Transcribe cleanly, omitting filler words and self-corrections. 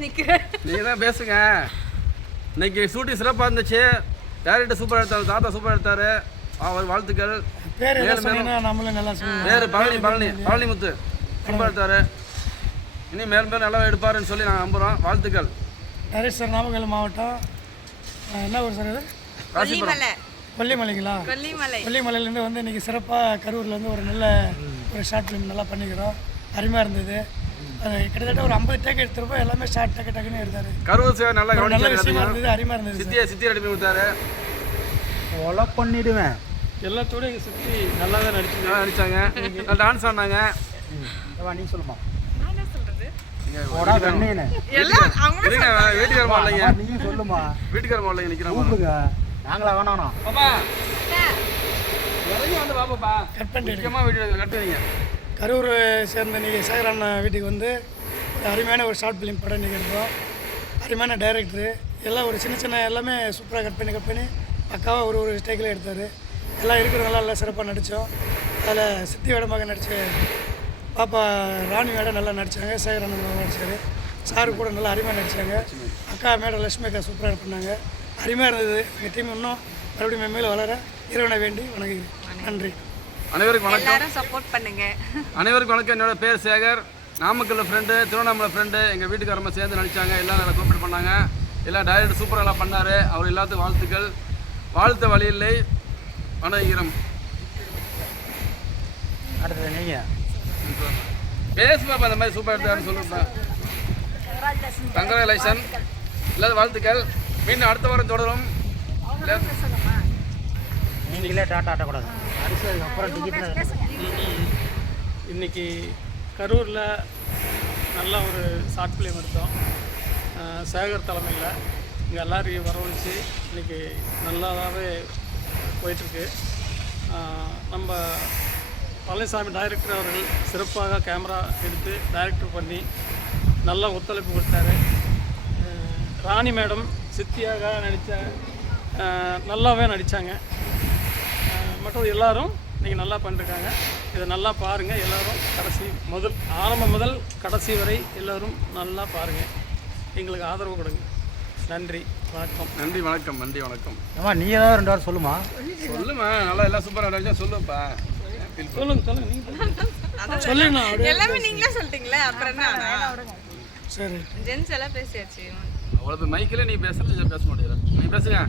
நீங்கள் தான் பேசுங்க. இன்னைக்கு ஷூட்டிங் சிறப்பாக இருந்துச்சு. டேரக்டர் சூப்பராக எடுத்தார், தாத்தா சூப்பராக எடுத்தார். அவர் வாழ்த்துக்கள். பேர் நம்மளும் நல்லா சொல்லுவோம். பேர் பழனி முத்து சூப்பராக எடுத்தார். இனி மேலும் நல்லா எடுப்பாருன்னு சொல்லி நாங்கள் நம்புகிறோம். வாழ்த்துக்கள். நரேஷ் சார் நாமக்கல் மாவட்டம் என்ன ஊர் சார் இது? கொல்லிமலைங்களா? கொல்லிமலையிலேருந்து வந்து இன்றைக்கி சிறப்பாக கரூரில் வந்து ஒரு நல்ல ஒரு ஷார்ட் ஃபிலிம் நல்லா பண்ணிக்கிறோம். அருமையாக இருந்தது. கிட்டத்தட்ட ஒரு 50 டேக் எடுத்துருப்போம். எல்லாமே ஷார்ட் டக்குன்னு எடுத்தார். கரூர் சார் நல்ல விஷயமா இருந்தது, அருமையாக இருந்தது. சித்தி ரெடி பண்ணி கொடுத்தாரு. கொலை பண்ணிடுவேன். எல்லாத்தோட எங்கள் சித்தி நல்லா தான் நடிச்சாங்க. டான்ஸ் ஆடினாங்க. நீ சொல்லுமா வீட்டுக்கார மாடலைங்க. நீ சொல்லுமா. வீட்டுக்கார மாடலைங்க நிற்கிறாங்க. நாங்களா வேணாம் பாப்பா இறங்கி வந்து பாப்பாப்பா கட் பண்ணிட்டு முக்கியமாக வீடியோ கட் பண்ணிங்க. கரூர் சேர்ந்த இன்றைக்கி சேகர் அண்ணா வீட்டுக்கு வந்து ஒரு அருமையான ஒரு ஷார்ட் ஃபிலிம் படம் இன்றைக்கி எடுத்தோம். அருமையான டைரக்டரு எல்லாம் ஒரு சின்ன எல்லாமே சூப்பராக கட் பண்ணி பக்காவாக ஒரு ஸ்டேக்கில் எடுத்தார். எல்லாம் இருக்கிறவங்களாம் நல்லா சிறப்பாக நடித்தோம். அதில் சித்தி வேடமாக நடித்த பாப்பா ராணி மேடம் நல்லா நடித்தாங்க. சேகர் அண்ணன் நல்லா நடித்தார். சாரு கூட நல்லா அருமையாக நடித்தாங்க. அக்கா மேடம் லட்சுமி அக்கா சூப்பராக பண்ணாங்க. அருமையாக இருந்தது. எங்கள் டீம் இன்னும் மறுபடியும் மென்மேல் வளர இறைவனை வேண்டி வணங்குகிறேன். நன்றி. அனைவருக்கும் வணக்கம். எல்லாரும் சப்போர்ட் பண்ணுங்க. அனைவருக்கும் வணக்கம். என்னோட பேர் சேகர். Namakkal friend, Tiruvannamalai friend. எங்கள் வீட்டுக்காரம்மா சேர்ந்து நடித்தாங்க. எல்லாம் நல்லா கோஆப்ரேட் பண்ணாங்க. எல்லாம் டைரக்டர் சூப்பராக எல்லாம் பண்ணார். அவர் எல்லாத்துக்கும் வாழ்த்துக்கள். வாழ்த்த வழியில்லை வணங்குகிறோம். அடுத்தது நீங்கள் பேசுவாப்பா அந்த மாதிரி சூப்பராக எடுத்தாருன்னு சொல்லுப்பா. கங்க்ராச்சுலேஷன். எல்லாரும் வாழ்த்துக்கள். மீண்டும் அடுத்த வாரம் தொடரும். நீங்களே டாட்டா ஆட்டக்கூடாது. அப்புறம் இன்றைக்கி கரூரில் நல்ல ஒரு ஷார்ட் ஃபிலிம் எடுத்தோம். சேகர் தலைமையில் இங்கே எல்லாரையும் வரவழைச்சி இன்றைக்கி நல்லாவே போயிட்டுருக்கு. நம்ம பழனிசாமி டைரக்டர் அவர்கள் சிறப்பாக கேமரா எடுத்து டைரக்டர் பண்ணி நல்ல ஒத்துழைப்பு கொடுத்தாரு. ராணி மேடம் சித்தியாக நடித்த நல்லாவே நடித்தாங்க. மற்றது எல்லோரும் இன்றைக்கி நல்லா பண்ணிருக்காங்க. இதை நல்லா பாருங்கள். எல்லோரும் ஆரம்பம் முதல் கடைசி வரை எல்லோரும் நல்லா பாருங்கள். எங்களுக்கு ஆதரவு கொடுங்க. நன்றி வணக்கம். நன்றி வணக்கம். நன்றி வணக்கம். அம்மா நீ ஏதாவது 2 வாரம் சொல்லுமா. சொல்லுமா. நல்லா எல்லாம் சூப்பராக நடிச்சா சொல்லுப்பா. சொல்லுங்க சொல்லுங்க. எல்லாமே நீங்களே சொல்லிட்டீங்களே, அப்புறம் என்ன? சரி ஜென்ஸ் எல்லாம் பேசியாச்சு. அவ்வளோ மைக்கில் நீ பேச மாட்டேங்கிற. நீ பேசுங்க.